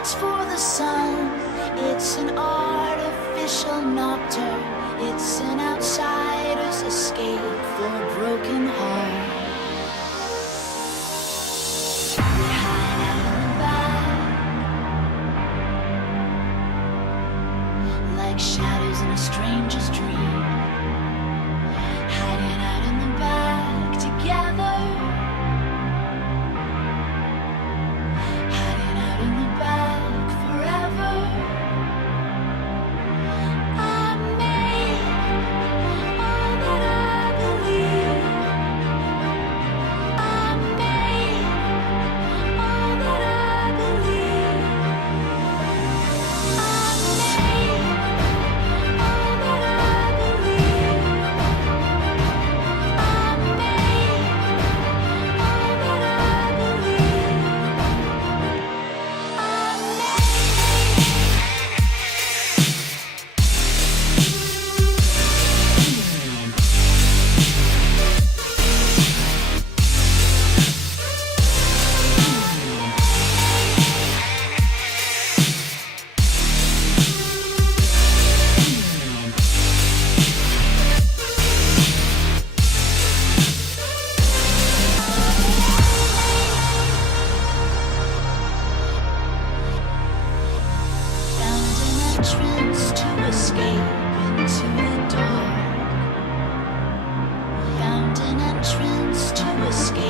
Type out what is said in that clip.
It's for the sun. It's an artificial nocturne. It's an outsider's escape for a broken heart. We hide out in the back, like shadows in a stranger's dream. Hiding out in the back together. Hiding out in the back forever. I made all that I believe. I made all that I believe. I made all that I believe. I made all that I believe. Found an entrance to escape into the dark. Found an entrance to escape.